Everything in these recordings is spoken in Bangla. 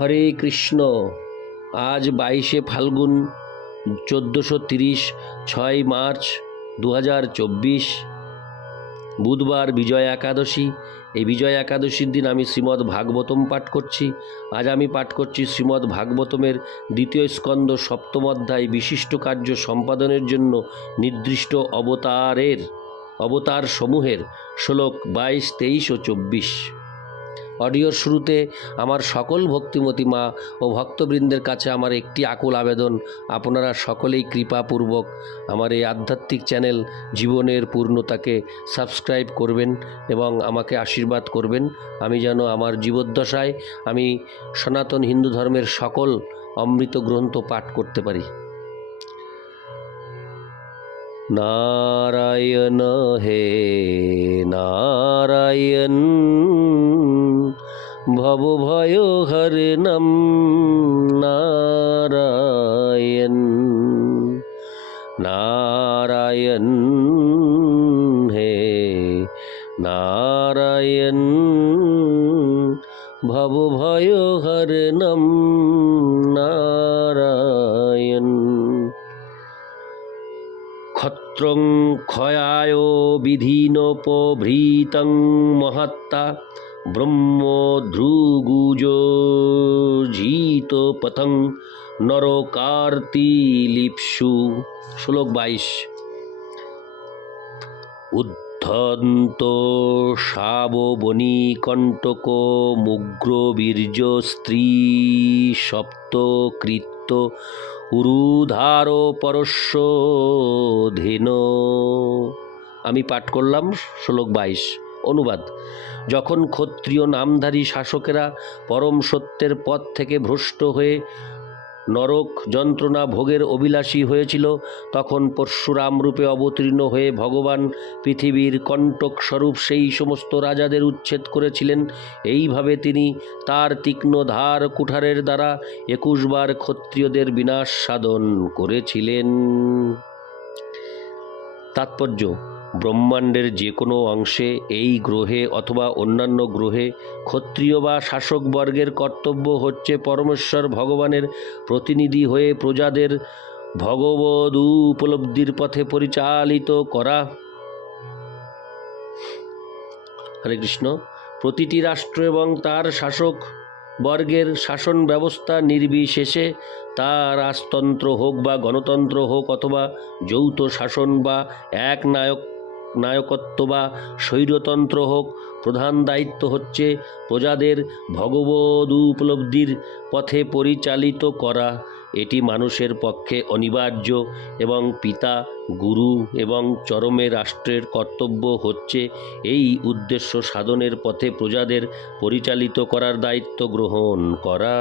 হরে কৃষ্ণ। আজ বাইশে ফাল্গুন, চোদ্দোশো তিরিশ, ছয় মার্চ দু হাজার চব্বিশ। বুধবার বিজয় একাদশী। এই বিজয় একাদশীর দিন আমি শ্রীমদ্ ভাগবতম পাঠ করছি। আজ আমি পাঠ করছি শ্রীমদ্ ভাগবতমের দ্বিতীয় স্কন্দ সপ্তম অধ্যায় বিশিষ্ট কার্য সম্পাদনের জন্য নির্দিষ্ট অবতারের অবতার সমূহের শ্লোক বাইশ, তেইশ ও চব্বিশ। অডিওর শুরুতে আমার সকল ভক্তিমতী মা ও ভক্তবৃন্দের কাছে আমার একটি আকুল আবেদন। আপনারা সকলেই কৃপাপূর্বক আমার এই আধ্যাত্মিক চ্যানেল জীবনের পূর্ণতাকে সাবস্ক্রাইব করবেন এবং আমাকে আশীর্বাদ করবেন। আমি যেন আমার জীবদ্দশায় আমি সনাতন হিন্দু ধর্মের সকল অমৃত গ্রন্থ পাঠ করতে পারি। নারায়ণ হে, নারায়ণ ভব ভয় হরে নম নারায়ণ নারায়ণ হে নারায়ণ। ভব ভয় হরে নম নারায়ণ। ক্ষত্রং ক্ষয়ায় বিধীনোপভৃতং মহাত্তা ব্রহ্মধ্রুগুজোজিত পথং নরকার্তিলিপসু শ্লোক বাইশ উদ্ধন্ত শাববনী কণ্টক মুগ্রবীর্য স্ত্রী সপ্তকৃত্য উরুধার পরস্য ধেন আমি পাঠ করলাম, শ্লোক বাইশ। অনুবাদ। যখন ক্ষত্রিয় নামধারী শাসকেরা পরম সত্যের পথ থেকে ভ্রষ্ট হয়ে নরক যন্ত্রণা ভোগের অভিলাষী হয়েছিল, তখন পরশুরাম রূপে অবতীর্ণ হয়ে ভগবান পৃথিবীর কণ্টক স্বরূপ সেই সমস্ত রাজাদের উচ্ছেদ করেছিলেন। এইভাবে তিনি তার তীক্ষ্ণ ধার কুঠারের দ্বারা একুশবার ক্ষত্রিয়দের বিনাশ সাধন করেছিলেন। তাৎপর্য ব্রহ্মাণ্ডের যে কোনো অংশে এই গ্রহে অথবা অন্যান্য গ্রহে ক্ষত্রিয় বা শাসকবর্গের কর্তব্য হচ্ছে পরমেশ্বর ভগবানের প্রতিনিধি হয়ে প্রজাদের ভগবদ উপলব্ধির পথে পরিচালিত করা। হরে কৃষ্ণ। প্রতিটি রাষ্ট্র এবং তার শাসক বর্গের শাসন ব্যবস্থা নির্বিশেষে তা রাজতন্ত্র হোক বা গণতন্ত্র হোক অথবা যৌথ শাসন বা এক নায়ক নায়কত্ব বা স্বৈরতন্ত্র হোক প্রধান দায়িত্ব হচ্ছে প্রজাদের ভগবদ উপলব্ধির পথে পরিচালিত করা। এটি মানুষের পক্ষে অনিবার্য এবং পিতা, গুরু এবং চরমে রাষ্ট্রের কর্তব্য হচ্ছে এই উদ্দেশ্য সাধনের পথে প্রজাদের পরিচালিত করার দায়িত্ব গ্রহণ করা।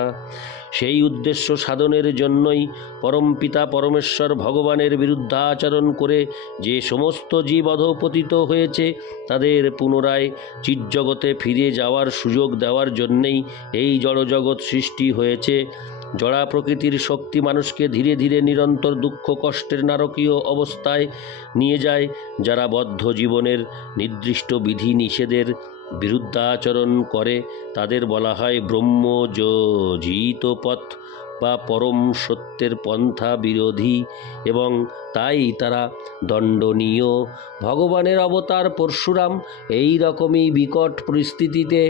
সেই উদ্দেশ্য সাধনের জন্যই পরমপিতা পরমেশ্বর ভগবানের বিরুদ্ধাচরণ করে যে সমস্ত জীব অধপতিত হয়েছে, তাদের পুনরায় চিৎজগতে ফিরে যাওয়ার সুযোগ দেওয়ার জন্যেই এই জড়জগৎ সৃষ্টি হয়েছে। জড়া প্রকৃতির শক্তি মানুষকে ধীরে ধীরে নিরন্তর দুঃখ কষ্টের নারকীয় অবস্থায় নিয়ে যায়, যারা বদ্ধ জীবনের নির্দিষ্ট বিধি নিষেধের বিরুদ্ধাচরণ করে। তাদের বলা হয় ব্রহ্মযোজিত পথ বা পরম সত্যের পন্থা বিরোধী এবং তাই তারা দণ্ডনীয়। ভগবানের অবতার পরশুরাম এই রকমই বিকট পরিস্থিতিতে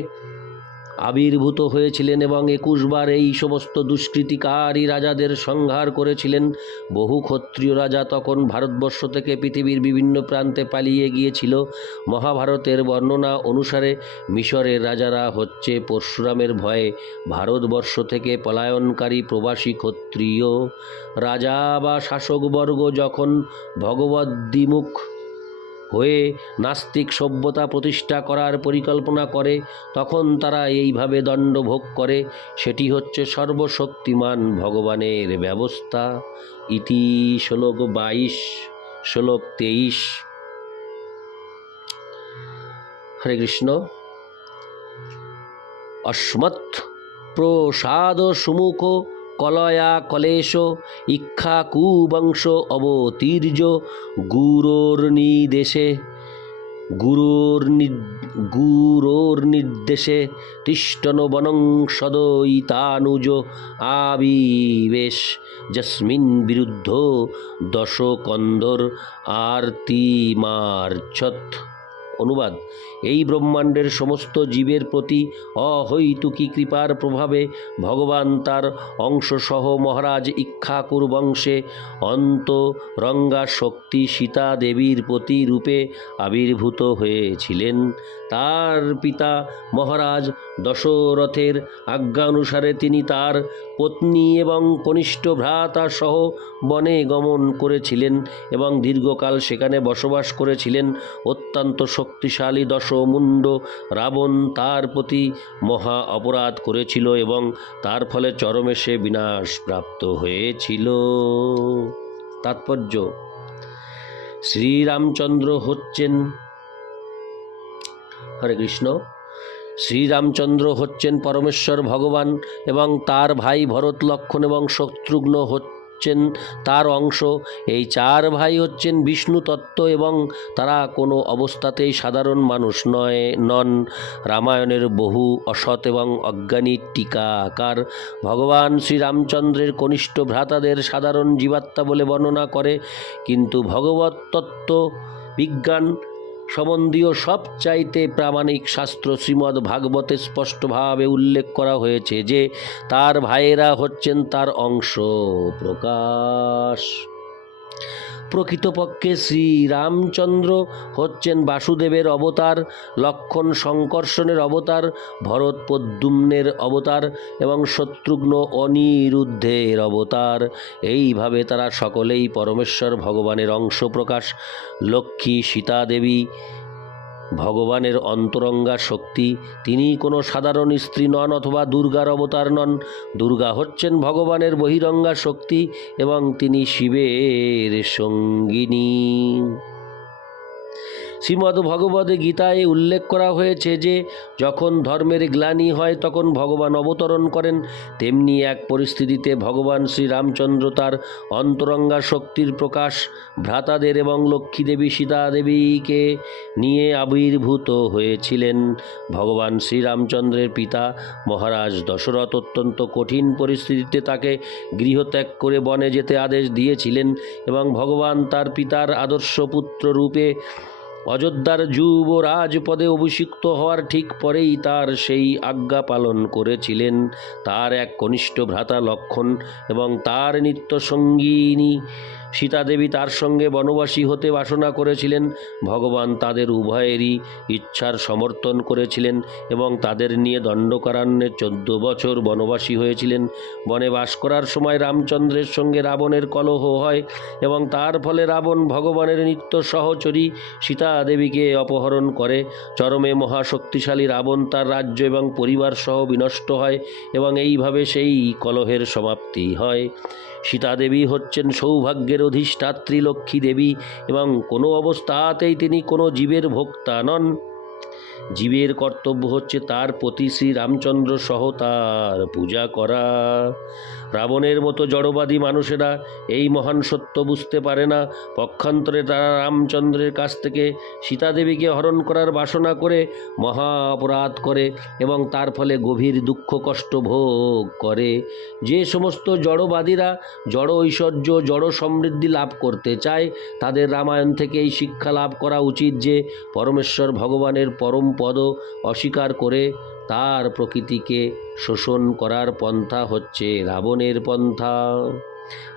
আবির্ভূত হয়েছিলেন এবং একুশবার এই সমস্ত দুষ্কৃতিকারী রাজাদের সংহার করেছিলেন। বহু ক্ষত্রিয় রাজা তখন ভারতবর্ষ থেকে পৃথিবীর বিভিন্ন প্রান্তে পালিয়ে গিয়েছিল। মহাভারতের বর্ণনা অনুসারে মিশরের রাজারা হচ্ছে পরশুরামের ভয়ে ভারতবর্ষ থেকে পলায়নকারী প্রবাসী ক্ষত্রিয় রাজা বা শাসকবর্গ যখন ভগবদ্বিমুখ হয়ে নাস্তিক সভ্যতা প্রতিষ্ঠা করার পরিকল্পনা করে, তখন তারা এইভাবে দণ্ড ভোগ করে। সেটি হচ্ছে সর্বশক্তিমান ভগবানের ব্যবস্থা। ইতি শ্লোক বাইশ, শ্লোক তেইশ। হরে কৃষ্ণ। অস্মৎ প্রসাদ সুমুখ কলয়া কলেশ, ইক্ষা কুবংশ অবতীর্য গুরোর্নিদেশে গুরোর গুরোর নির্দেশে তিষ্ঠন বনং সদয়িতানুজ আবিবেশ, যস্মিন বিরুদ্ধ দশ কন্দর আরতিমার্ছত অনুবাদ। এই ব্রহ্মাণ্ডের সমস্ত জীবের প্রতি অহৈতুকী কৃপার প্রভাবে ভগবান তার অংশসহ মহারাজ ইক্ষাকুর বংশে অন্তরঙ্গা শক্তি সীতা দেবীর প্রতি রূপে আবির্ভূত হয়েছিলেন। তার পিতা মহারাজ দশরথের আজ্ঞা অনুসারে তিনি তার পত্নী এবং কনিষ্ঠ ভ্রাতা সহ বনে গমন করেছিলেন এবং দীর্ঘকাল সেখানে বসবাস করেছিলেন। অত্যন্ত শক্তিশালী দশমুণ্ড। রাবণ তার প্রতি মহা অপরাধ করেছিল এবং তার ফলে চরমে সে বিনাশ প্রাপ্ত হয়েছিল। তাৎপর্য, শ্রীরামচন্দ্র হচ্ছেন, হরে কৃষ্ণ, শ্রীরামচন্দ্র হচ্ছেন পরমেশ্বর ভগবান এবং তার ভাই ভরত লক্ষণ এবং শত্রুঘ্ন হচ্ছেন তার অংশ। এই চার ভাই হচ্ছেন বিষ্ণু তত্ত্ব এবং তারা কোনো অবস্থাতেই সাধারণ মানুষ নয়, নন। রামায়ণের বহু অসৎ এবং অজ্ঞানী টিকাকার। ভগবান শ্রীরামচন্দ্রের কনিষ্ঠ ভ্রাতাদের সাধারণ জীবাত্মা বলে বর্ণনা করে, কিন্তু ভগবত তত্ত্ব বিজ্ঞান সম্বন্ধীয় সবচাইতে প্রামাণিক শাস্ত্র শ্রীমদ্ ভাগবতে স্পষ্টভাবে উল্লেখ করা হয়েছে যে, তার ভাইয়েরা হচ্ছেন তার অংশ প্রকাশ। প্রকৃতপক্ষে শ্রীরামচন্দ্র হচ্ছেন বাসুদেবের অবতার, লক্ষণ সংকর্ষণের অবতার, ভরত প্রদ্যুম্নের অবতার এবং শত্রুঘ্ন অনিরুদ্ধের অবতার। এইভাবে তারা সকলেই পরমেশ্বর ভগবানের অংশ প্রকাশ লক্ষ্মী সীতা দেবী ভগবানের অন্তরঙ্গা শক্তি তিনি কোনো সাধারণ স্ত্রী নন অথবা দুর্গার অবতার নন। দুর্গা হচ্ছেন ভগবানের বহিরঙ্গা শক্তি এবং তিনি শিবের সঙ্গিনী। শ্রীমদ্ ভগবদ গীতায় উল্লেখ করা হয়েছে যে, যখন ধর্মের গ্লানি হয় তখন ভগবান অবতরণ করেন, তেমনি এক পরিস্থিতিতে ভগবান শ্রীরামচন্দ্র তার অন্তরঙ্গা শক্তির প্রকাশ ভ্রাতাদের এবং লক্ষ্মী দেবী সীতা দেবীকে নিয়ে আবির্ভূত হয়েছিলেন। ভগবান শ্রীরামচন্দ্রের পিতা মহারাজ দশরথ অত্যন্ত কঠিন পরিস্থিতিতে তাকে গৃহত্যাগ করে বনে যেতে আদেশ দিয়েছিলেন এবং ভগবান তার পিতার আদর্শ পুত্র রূপে অযোধ্যার যুব রাজপদে অভিষিক্ত হওয়ার ঠিক পরেই তার সেই আজ্ঞা পালন করেছিলেন তার এক কনিষ্ঠ ভ্রাতা লক্ষণ এবং তার নিত্য সঙ্গিনী সীতাদেবী তার সঙ্গে বনবাসী হতে বাসনা করেছিলেন। ভগবান তাদের উভয়েরই ইচ্ছার সমর্থন করেছিলেন এবং তাদের নিয়ে দণ্ডকারণ্যে চোদ্দ বছর বনবাসী হয়েছিলেন। বনে বাস করার সময় রামচন্দ্রের সঙ্গে রাবণের কলহ হয় এবং তার ফলে রাবণ ভগবানের নিত্য সহচরী সীতা দেবীকে অপহরণ করে। চরমে মহাশক্তিশালী রাবণ তার রাজ্য এবং পরিবার সহ বিনষ্ট হয় এবং এইভাবে সেই কলহের সমাপ্তি হয়। সীতা দেবী হচ্ছেন সৌভাগ্যের অধিষ্ঠাত্রী লক্ষ্মী দেবী এবং কোনো অবস্থাতেই তিনি কোনো জীবের ভোক্তা নন। জীবের কর্তব্য হচ্ছে তার প্রতি শ্রী রামচন্দ্র সহ তার পূজা করা। রাবণের মতো জড়বাদী মানুষেরা এই মহান সত্য বুঝতে পারে না। পক্ষান্তরে তারা রামচন্দ্রের কাছ থেকে সীতাদেবীকে হরণ করার বাসনা করে মহা অপরাধ করে এবং তার ফলে গভীর দুঃখ কষ্ট ভোগ করে। যে সমস্ত জড়বাদীরা জড় ঐশ্বর্য, জড় সমৃদ্ধি লাভ করতে চায়, তাদের রামায়ণ থেকে এই শিক্ষা লাভ করা উচিত যে, পরমেশ্বর ভগবানের পরম পদ অস্বীকার করে তার প্রকৃতিকে শোষণ করার পন্থা হচ্ছে রাবণের পন্থা।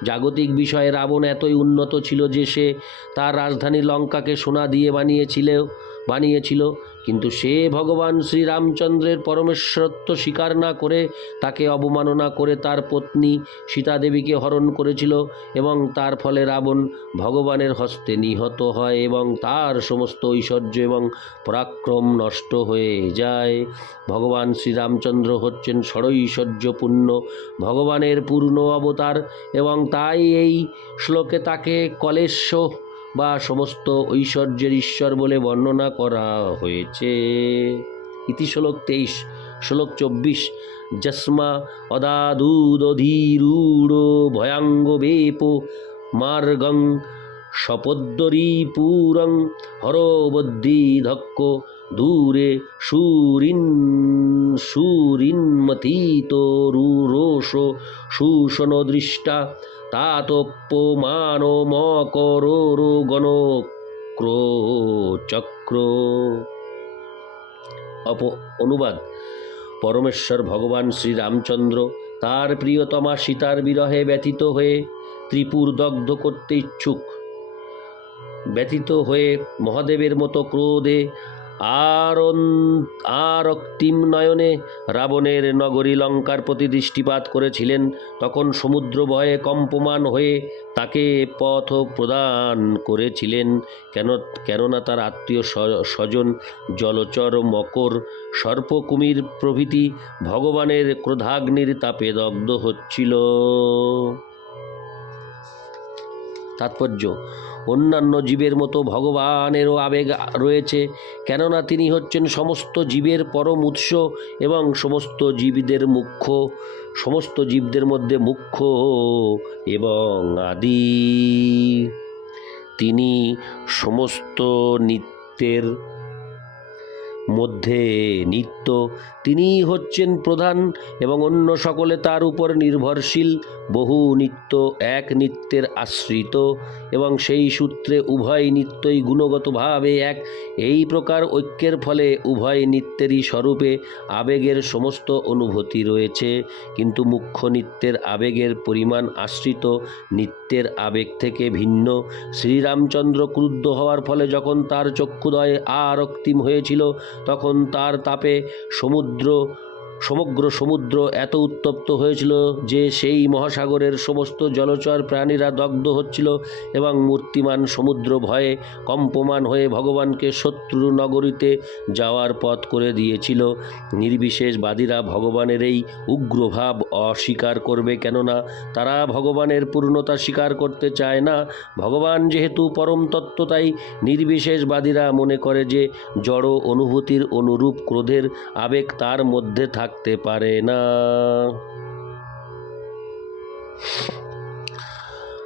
জাগতিক বিষয়ে রাবণ এতই উন্নত ছিল যে সে তার রাজধানী লঙ্কাকে সোনা দিয়ে বানিয়েছিল। বানিয়েছিল, কিন্তু সে ভগবান শ্রীরামচন্দ্রের পরমেশ্বরত্ব স্বীকার না করে তাকে অবমাননা করে তার পত্নী সীতাদেবীকে হরণ করেছিল এবং তার ফলে রাবণ ভগবানের হস্তে নিহত হয় এবং তার সমস্ত ঐশ্বর্য এবং পরাক্রম নষ্ট হয়ে যায়। ভগবান শ্রীরামচন্দ্র হচ্ছেন ষড়ৈশ্বর্যপূর্ণ, ভগবানের পূর্ণ অবতার এবং তাই এই শ্লোকে তাকে কলেশ্ব বা সমস্ত ঐশ্বর্যের ঈশ্বর বলে বর্ণনা করা হয়েছে। ইতি শ্লোক তেইশ, শ্লোক চব্বিশ, যস্মা অদাদুদধীরূঢ় ভয়াঙ্গ বেপ মার্গং সপদ্দরীপুরং হরবদ্ধিধক্ষ দূরে সুরিন সুরিন্মতীতরুরোষ শূষণ দৃষ্টা তাতপ্যমান মকরোরো চক্র অপ অনুবাদ পরমেশ্বর ভগবান শ্রীরামচন্দ্র তার প্রিয়তমা সীতার বিরহে ব্যথিত হয়ে ত্রিপুর দগ্ধ করতে ইচ্ছুক। ব্যথিত হয়ে মহাদেবের মতো ক্রোধে আরন আরক্তিম নয়নে রাবণের নগরী লঙ্কার প্রতি দৃষ্টিপাত করেছিলেন, তখন সমুদ্র ভয়ে কম্পমান হয়ে তাকে পথ প্রদান করেছিলেন। কেন, কেননা তার আত্মীয় স্বজন জলচর মকর, সর্পকুমির প্রভৃতি ভগবানের ক্রোধাগ্নির তাপে দগ্ধ হচ্ছিল। তাৎপর্য অন্যান্য জীবের মতো ভগবানেরও আবেগ রয়েছে, কেননা তিনি হচ্ছেন সমস্ত জীবের পরম উৎস এবং সমস্ত জীবদের মুখ্য, সমস্ত জীবদের মধ্যে মুখ্য এবং আদি। তিনি সমস্ত নিত্যের মধ্যে নিত্য, তিনিই হচ্ছেন প্রধান এবং অন্য সকলে তার উপর নির্ভরশীল বহু নিত্য এক নিত্যের আশ্রিত এবং সেই সূত্রে উভয় নিত্যই গুণগতভাবে এক। এই প্রকার ঐক্যের ফলে উভয় নিত্যেরই স্বরূপে আবেগের সমস্ত অনুভূতি রয়েছে। কিন্তু মুখ্য নিত্যের আবেগের পরিমাণ আশ্রিত নিত্যের আবেগ থেকে ভিন্ন। শ্রীরামচন্দ্র ক্রুদ্ধ হওয়ার ফলে যখন তার চক্ষুদয় আরক্তিম হয়েছিল, তখন তার তাপে সমুদ্র সমগ্র সমুদ্র এত উত্তপ্ত হয়েছিল যে সেই মহাসাগরের সমস্ত জলচর প্রাণীরা দগ্ধ হচ্ছিল এবং মূর্তিমান সমুদ্র ভয়ে কম্পমান হয়ে ভগবানকে শত্রু নগরীতে যাওয়ার পথ করে দিয়েছিল। নির্বিশেষবাদীরা ভগবানের এই উগ্রভাব অস্বীকার করবে কেননা তারা ভগবানের পূর্ণতা স্বীকার করতে চায় না। ভগবান যেহেতু পরম তত্ত্ব, তাই নির্বিশেষবাদীরা মনে করে যে জড় অনুভূতির অনুরূপ ক্রোধের আবেগ তার মধ্যে থাকতে পারে না।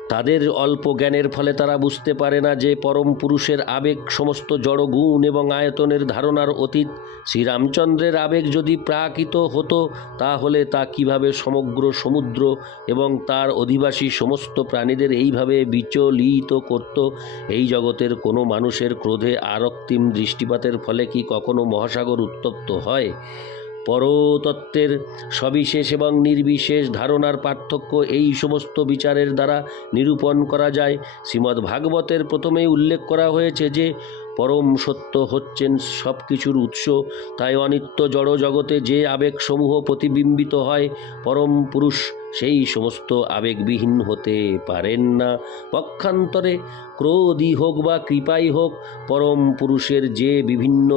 তাদের অল্প জ্ঞানের ফলে তারা বুঝতে পারে না যে পরম পুরুষের আবেগ সমস্ত জড় গুণ এবং আয়তনের ধারণার অতীত। শ্রীরামচন্দ্রের আবেগ যদি প্রাকৃত হতো, তাহলে তা কীভাবে সমগ্র সমুদ্র এবং তার অধিবাসী সমস্ত প্রাণীদের এইভাবে বিচলিত করত? এই জগতের কোনো মানুষের ক্রোধে আরক্তিম দৃষ্টিপাতের ফলে কি কখনো মহাসাগর উত্তপ্ত হয়? পরতত্ত্বের সবিশেষ এবং নির্বিশেষ ধারণার পার্থক্য এই সমস্ত বিচারের দ্বারা নিরূপণ করা যায়। শ্রীমদ্ ভাগবতের প্রথমেই উল্লেখ করা হয়েছে যে, পরম সত্য হচ্ছেন সব কিছুর উৎস, তাই অনিত্য জড় জগতে যে আবেগসমূহ প্রতিবিম্বিত হয়, পরম পুরুষ সেই সমস্ত আবেগবিহীন হতে পারেন না। পক্ষান্তরে ক্রোধই হোক বা কৃপাই হোক, পরম পুরুষের যে বিভিন্ন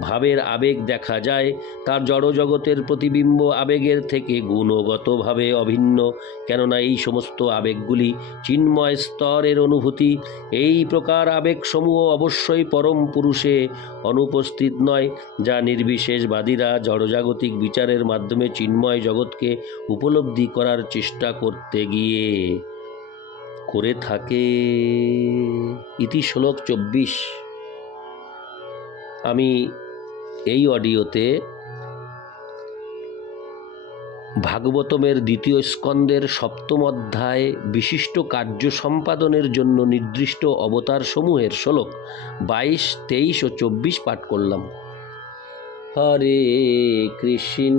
ভাবের আবেগ দেখা যায়, তার জড়জগতের প্রতিবিম্ব আবেগের থেকে গুণগতভাবে অভিন্ন। কেননা এই সমস্ত আবেগগুলি চিন্ময় স্তরের অনুভূতি। এই প্রকার আবেগসমূহ অবশ্যই পরম পুরুষে অনুপস্থিত নয়, যা নির্বিশেষবাদীরা জড়জাগতিক বিচারের মাধ্যমে চিন্ময় জগৎকে উপলব্ধি করার চেষ্টা করতে গিয়ে করে থাকে। ইতি শ্লোক চব্বিশ। আমি এই অডিওতে ভাগবতমের দ্বিতীয় স্কন্দের সপ্তম অধ্যায় বিশিষ্ট কার্য সম্পাদনের জন্য নির্দিষ্ট অবতার সমূহের শ্লোক বাইশ, তেইশ ও চব্বিশ পাঠ করলাম। হরে কৃষ্ণ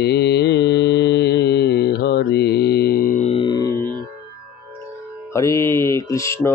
হরে কৃষ্ণ।